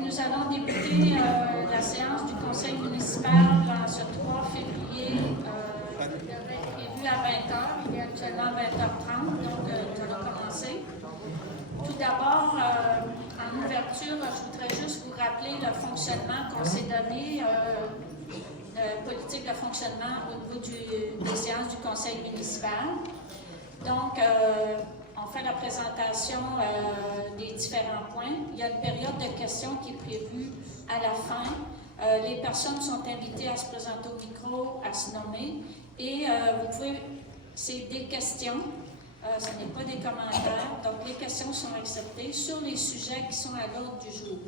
nous allons débuter la séance du conseil municipal ce 3 février. Il devait être prévu à 20h, il est actuellement 20h30, donc nous allons commencer. Tout d'abord, en ouverture, je voudrais juste vous rappeler le fonctionnement qu'on s'est donné, politique de fonctionnement au niveau des séances du conseil municipal. Donc, on fait la présentation des différents points. Il y a une période de questions qui est prévue à la fin. Les personnes sont invitées à se présenter au micro, à se nommer. Et vous pouvez, c'est des questions, ce n'est pas des commentaires. Donc, les questions sont acceptées sur les sujets qui sont à l'ordre du jour.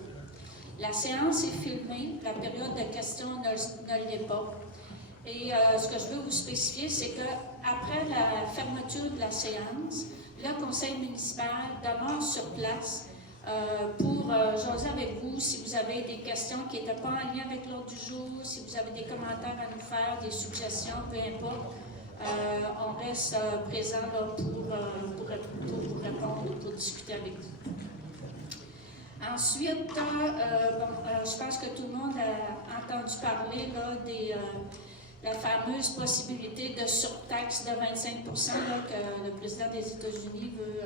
La séance est filmée, la période de questions ne l'est pas. Et ce que je veux vous spécifier, c'est qu'après la fermeture de la séance, le conseil municipal demeure sur place pour jaser avec vous si vous avez des questions qui n'étaient pas en lien avec l'ordre du jour, si vous avez des commentaires à nous faire, des suggestions, peu importe. On reste présent là, pour vous répondre, pour discuter avec vous. Ensuite, je pense que tout le monde a entendu parler là, la fameuse possibilité de surtaxe de 25 là, que le président des États-Unis veut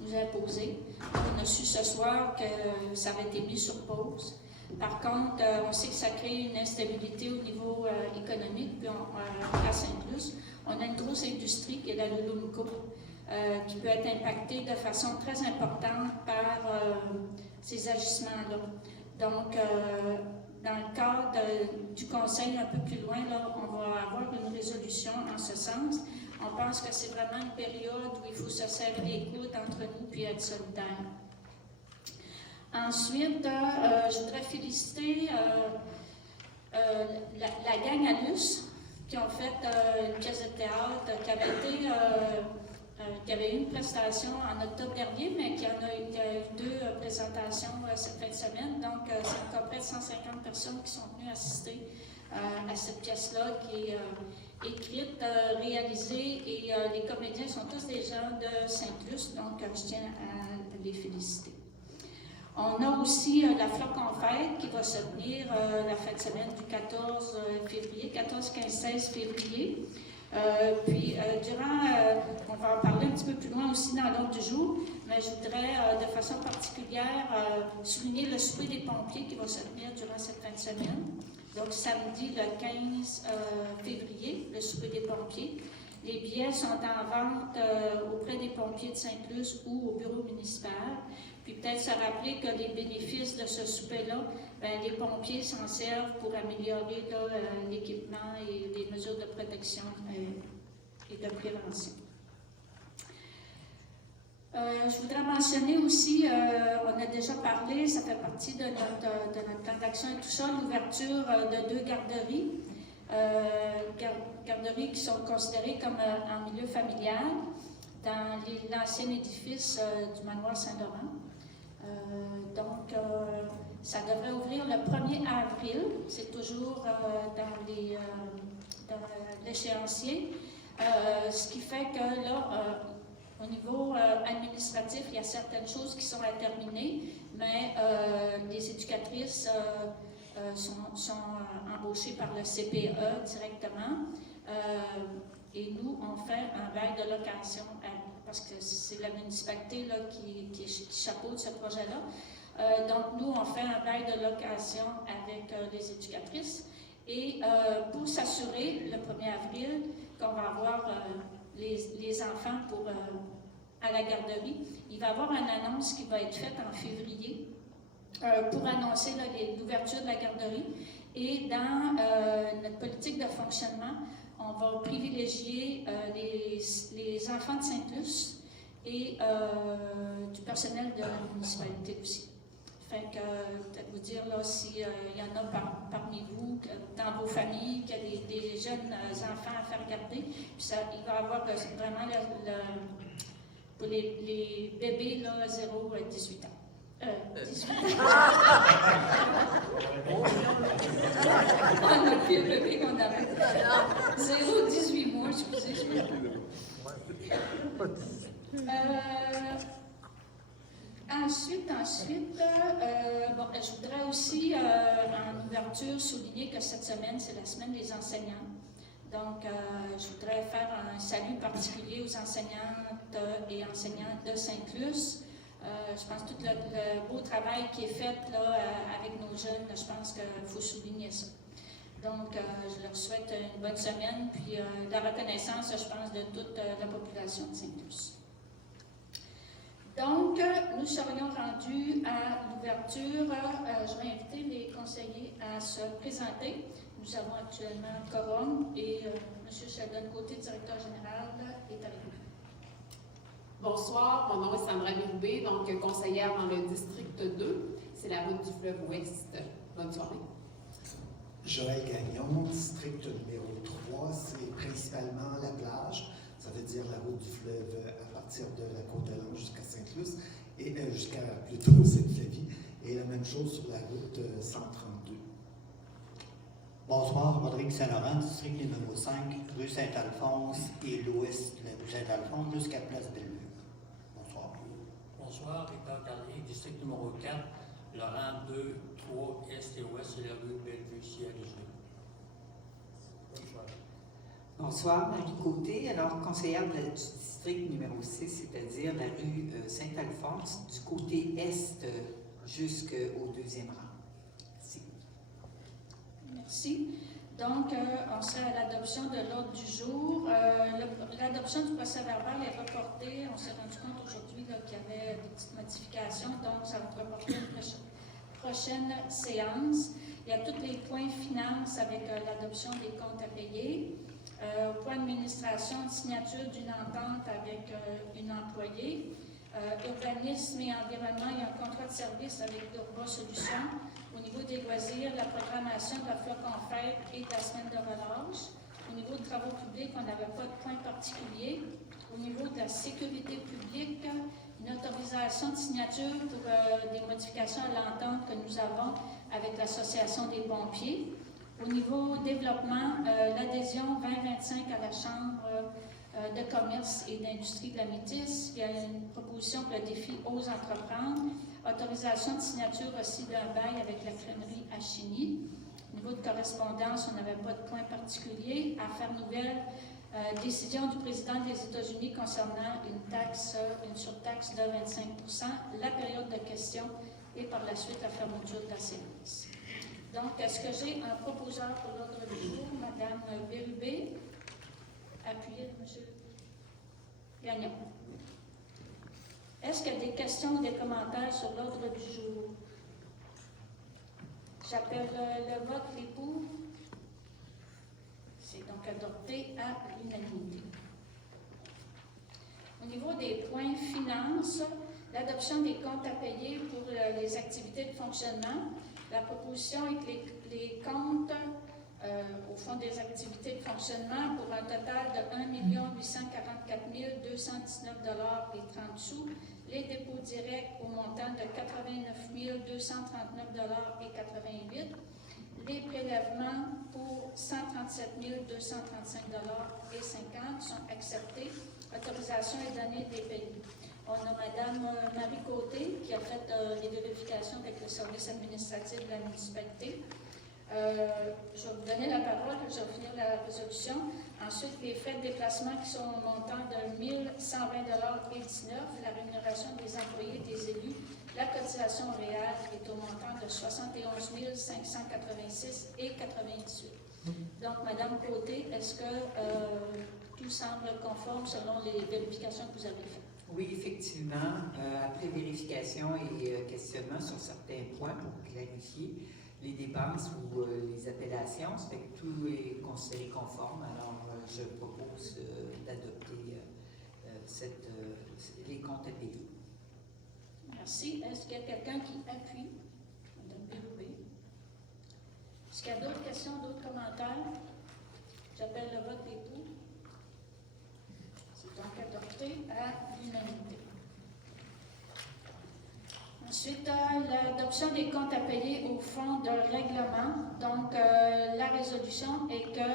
nous imposer. On a su ce soir que ça avait été mis sur pause. Par contre, on sait que ça crée une instabilité au niveau économique. Puis à Saint-Luce, on a une grosse industrie qui est la Lulumco, qui peut être impactée de façon très importante par ces agissements-là. Donc, dans le cadre du conseil un peu plus loin, là, on va avoir une résolution en ce sens. On pense que c'est vraiment une période où il faut se serrer les coudes entre nous et être solidaires. Ensuite, je voudrais féliciter la gang à Luce qui ont fait une pièce de théâtre qui avait eu une prestation en octobre dernier, mais qui a eu 2 présentations cette fin de semaine. Donc, c'est à peu près 150 personnes qui sont venues assister à cette pièce-là, qui est écrite, réalisée, et les comédiens sont tous des gens de Saint-Luce, donc je tiens à les féliciter. On a aussi la Flotte en fête qui va se tenir la fin de semaine du 14 février, 14, 15, 16 février. On va en parler un petit peu plus loin aussi dans l'ordre du jour, mais je voudrais de façon particulière souligner le souper des pompiers qui va se tenir durant cette fin de semaine. Donc samedi le 15 février, le souper des pompiers. Les billets sont en vente auprès des pompiers de Saint-Luce ou au bureau municipal. Puis peut-être se rappeler que les bénéfices de ce souper-là, les pompiers s'en servent pour améliorer l'équipement et les mesures de protection et de prévention. Je voudrais mentionner aussi, on a déjà parlé, ça fait partie de notre plan d'action et tout ça, l'ouverture de 2 garderies. Garderies qui sont considérées comme en milieu familial dans l'ancien édifice du manoir Saint-Laurent. Ça devrait ouvrir le 1er avril, c'est toujours dans l'échéancier, ce qui fait que là, au niveau administratif, il y a certaines choses qui sont à terminer, mais les éducatrices sont embauchées par le CPE directement, et nous, on fait un bail de location parce que c'est la municipalité là, qui chapeaute ce projet-là. Donc, nous, on fait un bail de location avec les éducatrices. Et pour s'assurer, le 1er avril, qu'on va avoir les enfants à la garderie, il va y avoir une annonce qui va être faite en février pour annoncer l'ouverture de la garderie. Et dans notre politique de fonctionnement, on va privilégier les enfants de Saint-Luce et du personnel de la municipalité aussi. Fait que, peut-être vous dire là s'il y en a parmi vous, dans vos familles, qu'il y a des jeunes enfants à faire garder. Puis il va y avoir vraiment pour les bébés là, 0 à 18 ans. 18 ans. On a plus le bébé qu'on avait. 0 à 18 mois, excusez. ensuite, je voudrais aussi, en ouverture, souligner que cette semaine, c'est la semaine des enseignants. Donc, je voudrais faire un salut particulier aux enseignantes et enseignants de Sainte-Luce. Je pense que tout le beau travail qui est fait là, avec nos jeunes, je pense qu'il faut souligner ça. Donc, je leur souhaite une bonne semaine, puis de la reconnaissance, je pense, de toute la population de Sainte-Luce. Donc, nous serions rendus à l'ouverture. Je vais inviter les conseillers à se présenter. Nous avons actuellement quorum et M. Sheldon Côté, directeur général, est avec nous. Bonsoir, mon nom est Sandra Bérubé, donc conseillère dans le district 2. C'est la route du fleuve Ouest. Bonne soirée. Joël Gagnon, district numéro 3, c'est principalement la plage, ça veut dire la route du fleuve à partir de la Côte-de-Lange jusqu'à Sainte-Luce, et jusqu'à plutôt Sainte-Flavie, et la même chose sur la route 132. Bonsoir, Rodrigue Saint-Laurent, district numéro 5, rue Saint-Alphonse et l'ouest de la rue Saint-Alphonse jusqu'à Place Bellevue. Bonsoir. Bonsoir, Victor Carrier, district numéro 4, Laurent 2, 3, Est et Ouest, c'est la rue Bellevue, ici à Lisbonne. Bonsoir. Bonsoir, Marie Côté, alors conseillère du district numéro 6, c'est-à-dire la rue Saint-Alphonse, du côté est jusqu'au 2e rang. Merci. Merci. Donc, on sera à l'adoption de l'ordre du jour. L'adoption du procès-verbal est reportée. On s'est rendu compte aujourd'hui qu'il y avait des petites modifications, donc ça va être reporté à une prochaine séance. Il y a tous les points finances avec l'adoption des comptes à payer. Au point administration, signature d'une entente avec une employée. Urbanisme et environnement, il y a un contrat de service avec Urba Solutions. Au niveau des loisirs, la programmation de la Flocon Fête et de la semaine de relâche. Au niveau de travaux publics, on n'avait pas de point particulier. Au niveau de la sécurité publique, une autorisation de signature pour des modifications à l'entente que nous avons avec l'Association des pompiers. Au niveau développement, l'adhésion 2025 à la Chambre de commerce et d'industrie de la Métis. Il y a une proposition pour le défi Ose entreprendre. Autorisation de signature aussi d'un bail avec la crèmerie à Chigny. Au niveau de correspondance, on n'avait pas de point particulier. Affaires nouvelles, décision du président des États-Unis concernant une surtaxe de 25 %, la période de questions et par la suite la fermeture de la séance. Donc, est-ce que j'ai un proposeur pour l'ordre du jour, Mme Bérubé, appuyé de M. Gagnon? Est-ce qu'il y a des questions ou des commentaires sur l'ordre du jour? J'appelle le vote, les pour. C'est donc adopté à l'unanimité. Au niveau des points finances, l'adoption des comptes à payer pour les activités de fonctionnement. La proposition est que les comptes au fond des activités de fonctionnement pour un total de 1 844 219 $ et 30 sous. Les dépôts directs au montant de 89 239 $ et 88. Les prélèvements pour 137 235 $ et 50 sont acceptés. L'autorisation est donnée des pays. On a Mme Marie Côté qui a fait les vérifications avec le service administratif de la municipalité. Je vais vous donner la parole, je vais finir la résolution. Ensuite, les frais de déplacement qui sont au montant de 1 120 $ et 19, la rémunération des employés et des élus. La cotisation réelle est au montant de 71 586 et 98. Donc, Mme Côté, est-ce que tout semble conforme selon les vérifications que vous avez faites? Oui, effectivement, après vérification et questionnement sur certains points pour clarifier les dépenses ou les appellations, ça fait que tout est considéré conforme. Alors, je propose d'adopter les comptes à payer. Merci. Est-ce qu'il y a quelqu'un qui appuie? Mme Bérubé. Est-ce qu'il y a d'autres questions, d'autres commentaires? J'appelle le vote des pour. C'est donc adopté à l'unanimité. Ensuite, l'adoption des comptes à payer au fond de règlement. Donc, la résolution est que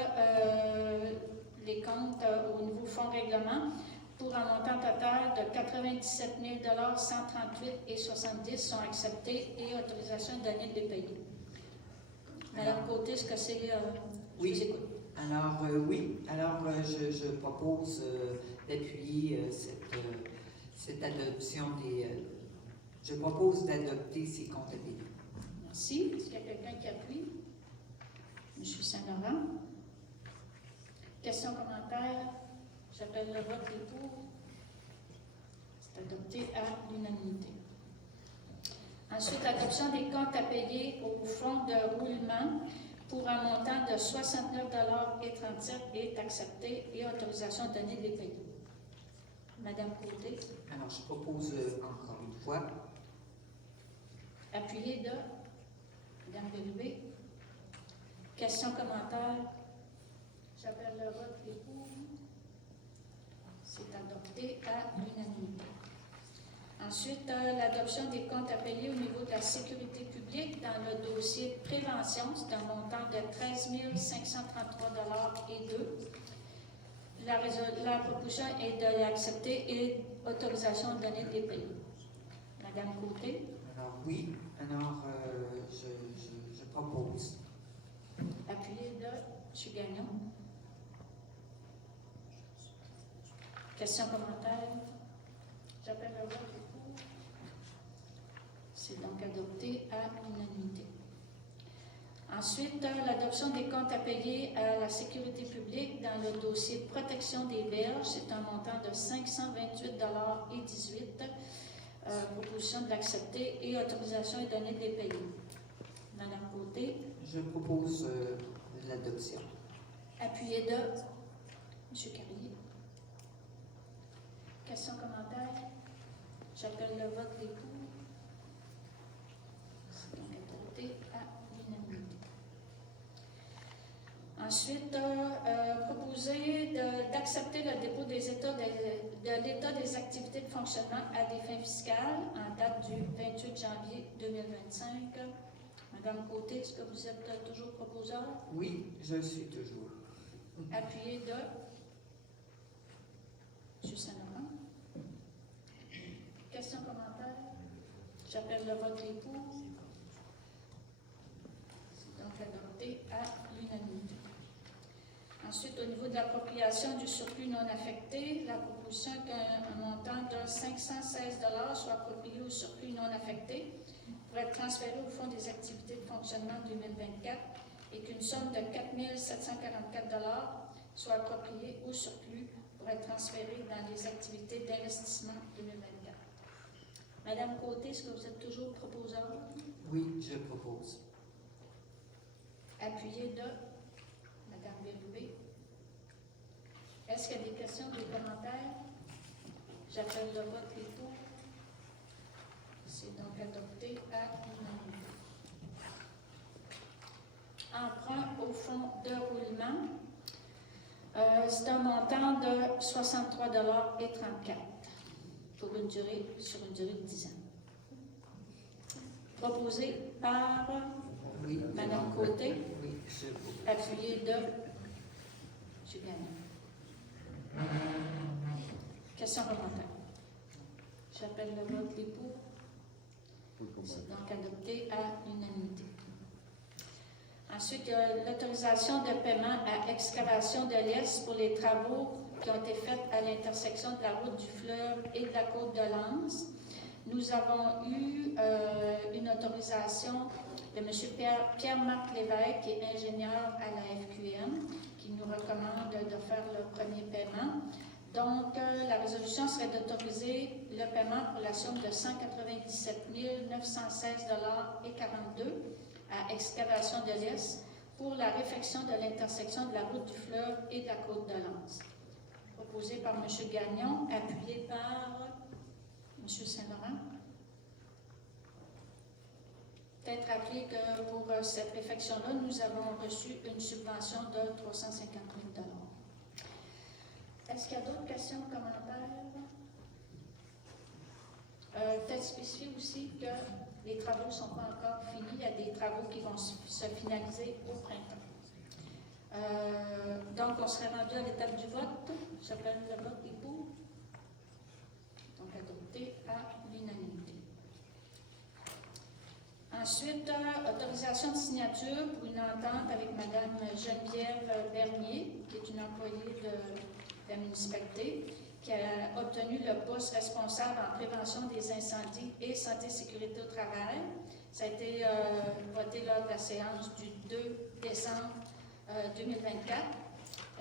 les comptes au niveau fonds règlement, pour un montant total de 97 138,70 sont acceptés et autorisation donnée de les payer. Madame Côté, est-ce que c'est... Oui. Je vous écoute. Alors, oui. Alors, je propose d'appuyer cette adoption des... je propose d'adopter ces comptes à payer. Merci. Est-ce qu'il y a quelqu'un qui appuie? Monsieur Saint-Laurent. Questions, commentaires? J'appelle le vote des pour. C'est adopté à l'unanimité. Ensuite, l'adoption des comptes à payer au fonds de roulement pour un montant de 69,37 est accepté et autorisation donnée de les payer. Madame Côté. Alors, je propose encore une fois. Appuyé de Madame Bérubé. Questions, commentaires? J'appelle le vote des pour. C'est adopté à l'unanimité. Ensuite, l'adoption des comptes à payer au niveau de la sécurité publique dans le dossier prévention, c'est un montant de 13 533,02 $. La proposition est de l'accepter et autorisation donnée de les payer. Madame Côté. Alors, oui. Alors, je propose. Appuyé de M. Gagnon. Questions, commentaires? J'appelle le vote des pour. C'est donc adopté à l'unanimité. Ensuite, l'adoption des comptes à payer à la sécurité publique dans le dossier protection des berges, c'est un montant de 528,18 $. Proposition de l'accepter et autorisation est donnée de les payer. Madame Côté. Je propose l'adoption. Appuyé de M. Carrier. Questions, commentaires? J'appelle le vote des pour. C'est donc adopté à l'unanimité. Ensuite, proposer d'accepter le dépôt des états de l'état des activités de fonctionnement à des fins fiscales en date du 28 janvier 2025. Madame Côté, est-ce que vous êtes toujours proposeur? Oui, je suis toujours. Appuyé de M. Saint-Laurent. Questions, commentaires? J'appelle le vote des pour. C'est donc adopté à l'unanimité. Ensuite, au niveau de l'appropriation du surplus non affecté, la proposition est qu'un montant de 516 $ soit approprié au surplus non affecté pour être transféré au Fonds des activités de fonctionnement 2024 et qu'une somme de 4 744 $ soit appropriée au surplus pour être transférée dans les activités d'investissement 2024. Madame Côté, est-ce que vous êtes toujours proposeur? Oui, je propose. Appuyé de Madame Bérubé. Est-ce qu'il y a des questions, des commentaires? J'appelle le vote des pour. C'est donc adopté à l'unanimité. Emprunt au fonds de roulement. C'est un montant de 63,34 $ pour une durée, sur une durée de 10 ans. Proposé par Oui. Madame Côté, Oui, je propose. appuyé de M. Gagnon. Question, commentaire? J'appelle le vote des pour. C'est donc adopté à l'unanimité. Ensuite, il y a l'autorisation de paiement à excavation de l'Est pour les travaux qui ont été faits à l'intersection de la route du Fleuve et de la côte de Lens. Nous avons eu une autorisation de M. Pierre-Marc Lévesque, qui est ingénieur à la FQM, qui nous recommande de faire le premier paiement. Donc, la résolution serait d'autoriser le paiement pour la somme de 197 916,42 $ à Excavation de l'Est pour la réfection de l'intersection de la route du Fleuve et de la côte de Lens. Proposé par M. Gagnon, appuyé par M. Saint-Laurent. Peut-être rappeler que pour cette réfection-là, nous avons reçu une subvention de 350 000 $. Est-ce qu'il y a d'autres questions, commentaires? Peut-être spécifier aussi que les travaux ne sont pas encore finis. Il y a des travaux qui vont se finaliser au printemps. Donc, on serait rendu à l'étape du vote. J'appelle le vote des pour. adopté à l'unanimité. Ensuite, autorisation de signature pour une entente avec Mme Geneviève Bernier, qui est une employée de la municipalité, qui a obtenu le poste responsable en prévention des incendies et santé et sécurité au travail. Ça a été voté lors de la séance du 2 décembre 2024.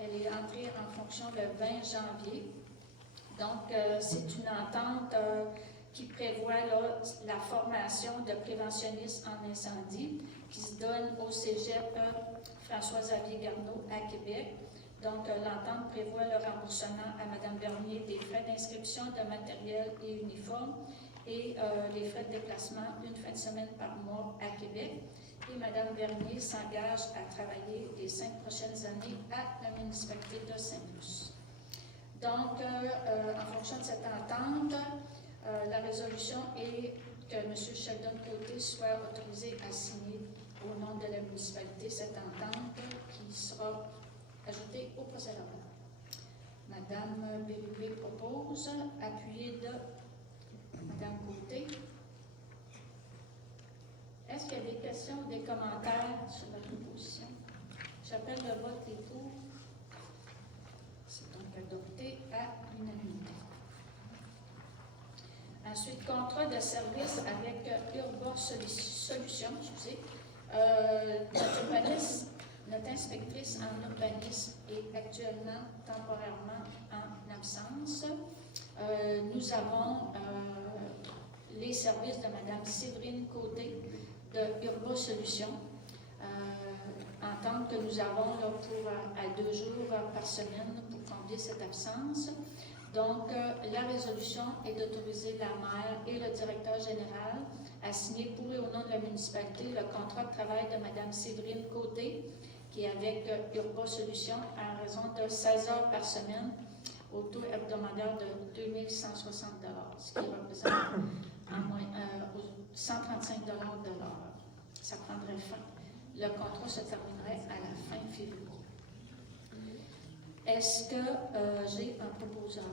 Elle est entrée en fonction le 20 janvier. Donc, c'est une entente qui prévoit là, la formation de préventionnistes en incendie qui se donne au cégep François-Xavier Garneau à Québec. Donc, l'entente prévoit le remboursement à Mme Bernier des frais d'inscription de matériel et uniforme et les frais de déplacement une fin de semaine par mois à Québec. Et Mme Bernier s'engage à travailler les 5 prochaines années à la municipalité de Saint-Luce. Donc, en fonction de cette entente, la résolution est que M. Sheldon Côté soit autorisé à signer au nom de la municipalité cette entente qui sera ajoutée au procès-verbal. Mme Bérubé propose, appuyée de Mme Côté. Est-ce qu'il y a des questions ou des commentaires sur la proposition? J'appelle le vote des pour. C'est donc adopté à l'unanimité. Ensuite, contrat de service avec Urba Solutions. Notre inspectrice en urbanisme est actuellement temporairement en absence. Nous avons les services de Mme Séverine Côté de Urba Solutions, entente que nous avons là, pour à 2 jours par semaine pour combler cette absence. Donc, la résolution est d'autoriser la maire et le directeur général à signer pour et au nom de la municipalité le contrat de travail de Mme Séverine Côté, qui est avec Urba Solutions, à raison de 16 heures par semaine, au taux hebdomadaire de 2160 $, ce qui représente en moins, 135 $ de l'heure. Ça prendrait fin. Le contrat se terminerait à la fin février. Est-ce que j'ai un proposeur?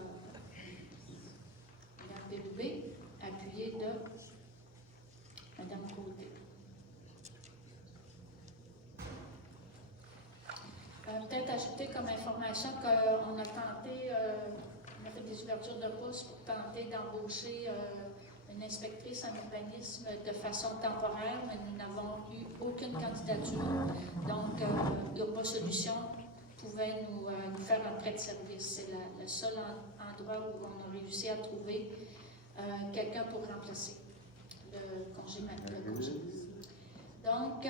Mme Bérubé, appuyée de Mme Côté. Peut-être ajouter comme information qu'on a tenté, on a fait des ouvertures de poste pour tenter d'embaucher une inspectrice en urbanisme de façon temporaire, mais nous n'avons eu aucune candidature. Donc, Urba Solutions pouvait nous faire un prêt de service. C'est le seul endroit où on a réussi à trouver quelqu'un pour remplacer le congé maladie. Donc,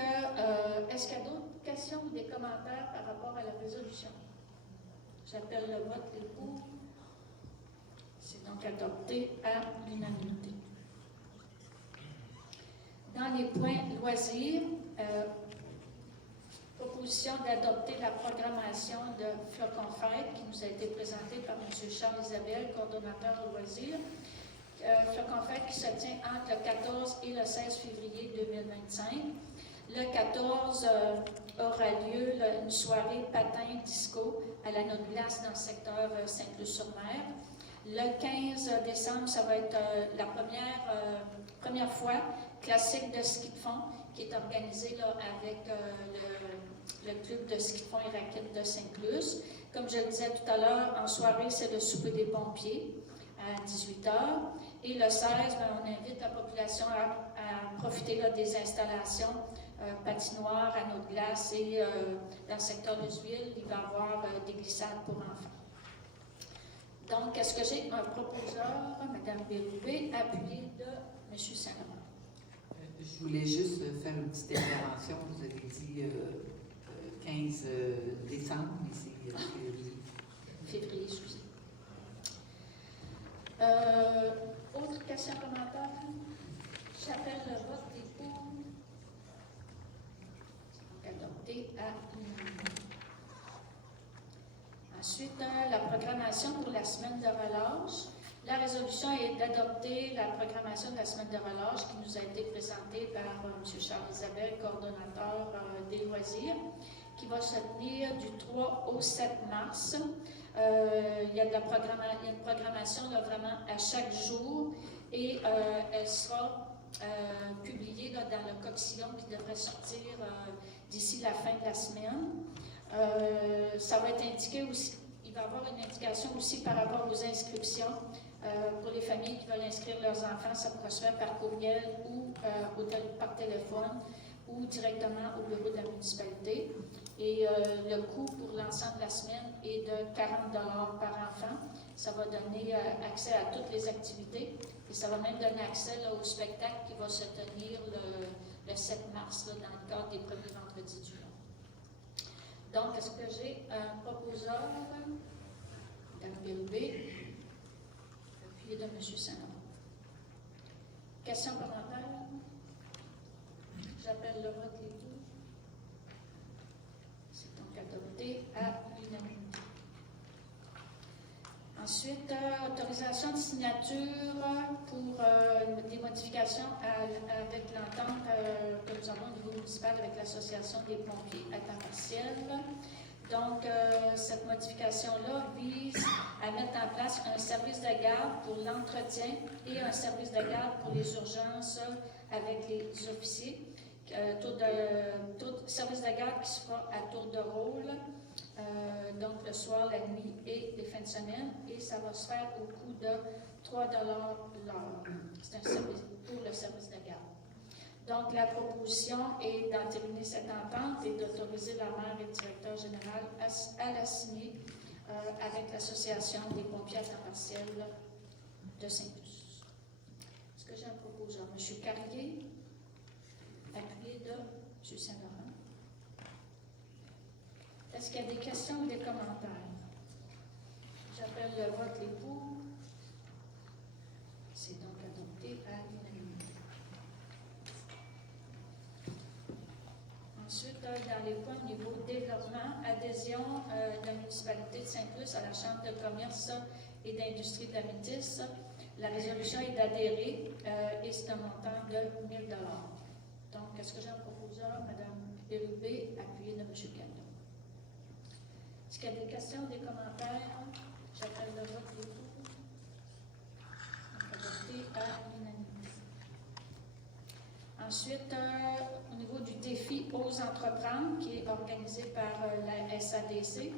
est-ce qu'il y a d'autres questions ou des commentaires par rapport à la résolution? J'appelle le vote des pour. C'est donc adopté à l'unanimité. Dans les points loisirs, proposition d'adopter la programmation de Flocon Fête qui nous a été présentée par M. Charles Isabelle, coordonnateur au loisirs. Flocon Fête qui se tient entre le 14 et le 16 février 2025. Le 14 aura lieu une soirée patin disco à la Note Glace dans le secteur Saint-Luc-sur-Mer. Le 15 décembre, ça va être la première fois classique de ski de fond qui est organisé là, avec le club de ski de fond et raquettes de Saint-Luc. Comme je le disais tout à l'heure, en soirée, c'est le souper des pompiers à 18h. Et le 16, on invite la population à profiter là, des installations patinoires à Note Glace et dans le secteur de l'Huile, il va y avoir des glissades pour enfants. Donc, est-ce que j'ai un proposeur, Mme Bérubé, appuyé de M. Saint-Laurent? Je voulais juste faire une petite intervention. Vous avez dit 15 décembre, mais c'est février. Février, excusez. Autre question commentaire? J'appelle le vote des pour. Adopté à l'unanimité. Ensuite, la programmation pour la semaine de relâche. La résolution est d'adopter la programmation de la semaine de relâche qui nous a été présentée par M. Charles Isabelle, coordonnateur des loisirs, qui va se tenir du 3 au 7 mars. Il y a une programmation là, vraiment à chaque jour et elle sera publiée là, dans le coxillon qui devrait sortir d'ici la fin de la semaine. Ça va être indiqué aussi, il va y avoir une indication aussi par rapport aux inscriptions. Pour les familles qui veulent inscrire leurs enfants, ça pourra se faire par courriel ou par téléphone ou directement au bureau de la municipalité. Et le coût pour l'ensemble de la semaine est de 40 $ par enfant. Ça va donner accès à toutes les activités et ça va même donner accès là, au spectacle qui va se tenir le 7 mars là, dans le cadre des premiers vendredis du mois. Donc, est-ce que j'ai un proposeur d'Ambélubé, appuyé de M. Saint-Laurent? Questions, commentaires? J'appelle le vote les deux. C'est donc adopté à l'unanimité. Ensuite, autorisation de signature pour des modifications avec l'entente que nous avons au niveau municipal avec l'Association des pompiers à temps partiel. Donc, cette modification-là vise à mettre en place un service de garde pour l'entretien et un service de garde pour les urgences avec les officiers. Service de garde qui se fera à tour de rôle. Donc le soir, la nuit et les fins de semaine, et ça va se faire au coût de 3 $ l'heure. C'est un service pour le service de garde. Donc la proposition est d'entériner cette entente et d'autoriser la maire et le directeur général à la signer avec l'Association des pompiers à temps partiel de Saint-Luce. Est-ce que j'ai un proposeur? M. Carrier, appuyé de M. Saint-Laurent. Est-ce qu'il y a des questions ou des commentaires? J'appelle le vote les pour. C'est donc adopté à l'unanimité. Ensuite, dans les points au niveau développement, adhésion de la municipalité de Saint-Luce à la Chambre de commerce et d'industrie de la Métis. La résolution est d'adhérer et c'est un montant de 1 000 $. Donc, est-ce que j'ai un proposeur, Mme Bérubé, appuyé de M. Gagnon? Est-ce qu'il y a des questions, des commentaires? J'appelle le vote des pour. Adopté à l'unanimité. Ensuite, au niveau du défi Ose entreprendre, qui est organisé par la SADC,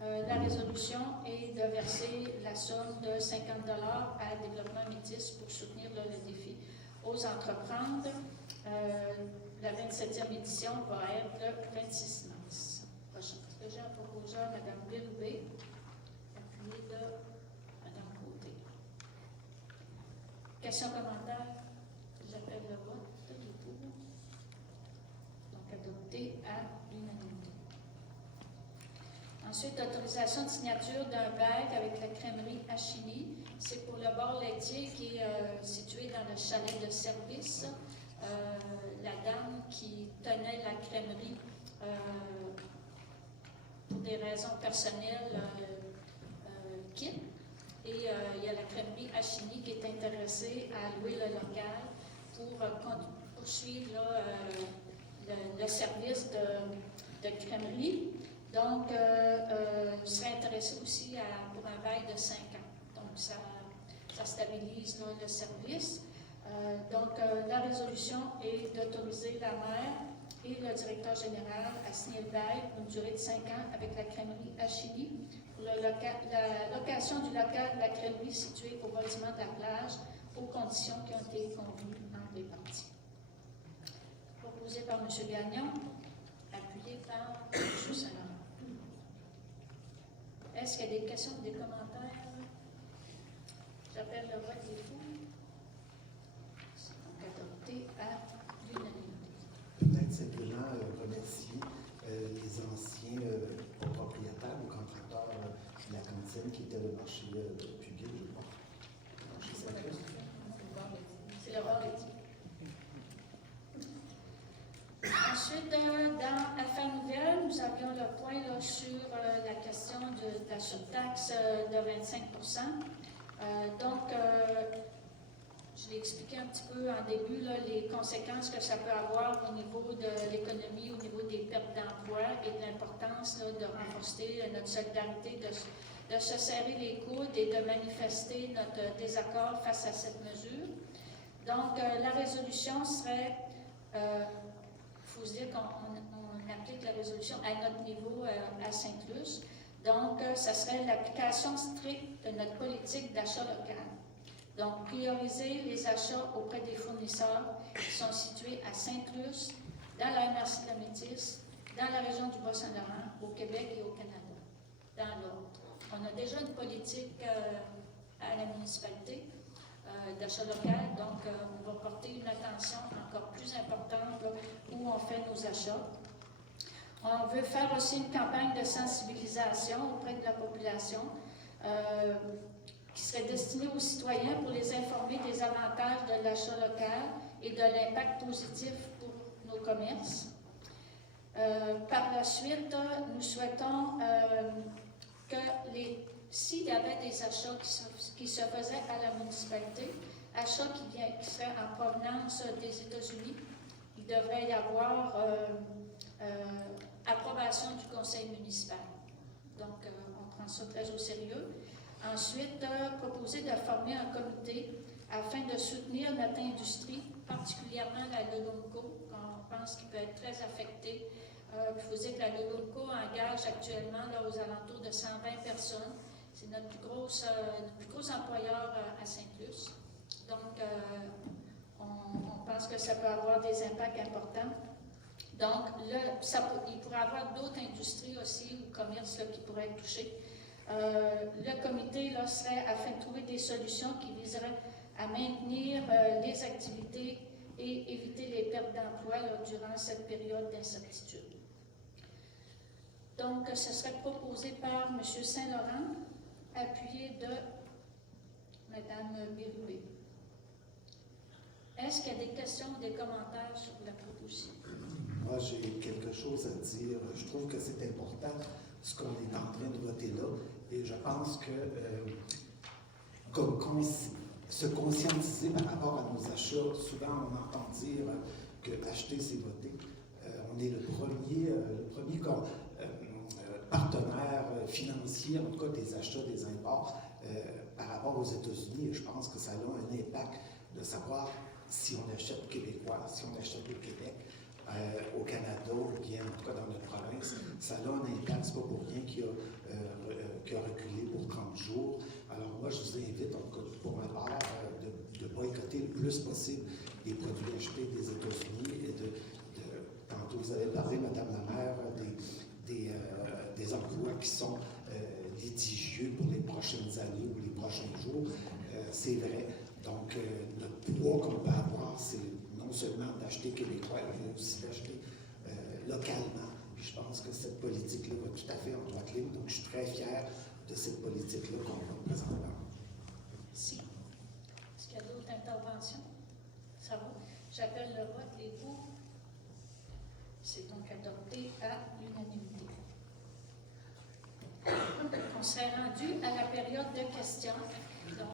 la résolution est de verser la somme de 50 $ à Développement Métis pour soutenir là, le défi Ose entreprendre. La 27e édition va être le 26 mars prochain. Est-ce que j'ai un proposeur, Mme Bérubé, appuyé de Mme Côté? Questions, commentaires? J'appelle le vote. Donc, adopté à l'unanimité. Ensuite, autorisation de signature d'un bail avec la crèmerie Achini. C'est pour le bar laitier qui est situé dans le chalet de service. La dame qui tenait la crèmerie pour des raisons personnelles quitte. Et il y a la crèmerie Achini qui est intéressée à louer le local pour poursuivre là, le service de crèmerie. Donc, je serais intéressée aussi pour un bail de 5 ans. Donc, ça stabilise là, le service. Donc, la résolution est d'autoriser la maire et le directeur général à signer le bail pour une durée de 5 ans avec la crèmerie Achini pour la location du local de la crèmerie située au bâtiment de la plage aux conditions qui ont été convenues entre les parties. Proposé par M. Gagnon, appuyé par M. Saint-Laurent. Est-ce qu'il y a des questions ou des commentaires? J'appelle le vote des pour. C'est donc adopté à l'unanimité. Peut-être simplement remercier les anciens propriétaires ou contracteurs de la cantine qui était le marché public, je crois. C'est le bar laitier. Ensuite, dans Affaires nouvelles, nous avions le point là, sur la question de la surtaxe de 25 %. Donc, je l'ai expliqué un petit peu en début, là, les conséquences que ça peut avoir au niveau de l'économie, au niveau des pertes d'emploi et de l'importance là, de renforcer notre solidarité de se serrer les coudes et de manifester notre désaccord face à cette mesure. Donc, la résolution serait, il faut se dire qu'on applique la résolution à notre niveau à Sainte-Luce. Donc, ça serait l'application stricte de notre politique d'achat local. Donc, prioriser les achats auprès des fournisseurs qui sont situés à Sainte-Luce, dans la MRC de la Métis, dans la région du Bas-Saint-Laurent, au Québec et au Canada, dans l'ordre. On a déjà une politique à la municipalité d'achat local, donc on va porter une attention encore plus importante là, où on fait nos achats. On veut faire aussi une campagne de sensibilisation auprès de la population qui serait destinée aux citoyens pour les informer des avantages de l'achat local et de l'impact positif pour nos commerces. Par la suite, nous souhaitons que s'il y avait des achats qui se faisaient à la municipalité, achats qui seraient en provenance des États-Unis, il devrait y avoir approbation du conseil municipal. Donc, on prend ça très au sérieux. Ensuite, proposer de former un comité afin de soutenir notre industrie, particulièrement la Lelumco, qu'on pense qu'il peut être très affecté. Il faut dire que la Lelumco engage actuellement là, aux alentours de 120 personnes. C'est notre plus gros employeur à Sainte-Luce. Donc, on pense que ça peut avoir des impacts importants. Donc, il pourrait y avoir d'autres industries aussi ou commerces là, qui pourraient être touchés. Le comité là, serait afin de trouver des solutions qui viseraient à maintenir les activités et éviter les pertes d'emploi durant cette période d'incertitude. Donc, ce serait proposé par M. Saint-Laurent, appuyé de Mme Bérubé. Est-ce qu'il y a des questions ou des commentaires sur la proposition? Moi, j'ai quelque chose à dire. Je trouve que c'est important ce qu'on est en train de voter là. Et je pense que se conscientiser par rapport à nos achats, souvent on entend dire que acheter, c'est voter. On est le premier partenaire financier, en tout cas des achats, des imports, par rapport aux États-Unis. Et je pense que ça a un impact de savoir si on achète québécois, si on achète au Québec, au Canada, ou bien en tout cas dans notre province. Ça a un impact, c'est pas pour rien qu'il a reculé pour 30 jours. Alors moi, je vous invite, en tout cas pour ma part, de boycotter le plus possible les produits achetés des États-Unis et tantôt vous avez parlé, Madame la maire, des emplois qui sont litigieux pour les prochaines années ou les prochains jours. C'est vrai. Donc, le poids qu'on peut avoir, c'est non seulement d'acheter québécois, mais aussi d'acheter localement. Puis je pense que cette politique-là va tout à fait en droite ligne. Donc, je suis très fier de cette politique-là qu'on va présentement. Si. Est-ce qu'il y a d'autres interventions? Ça va. J'appelle le vote. Les pour. C'est donc adopté à l'unanimité. On serait rendu à la période de questions.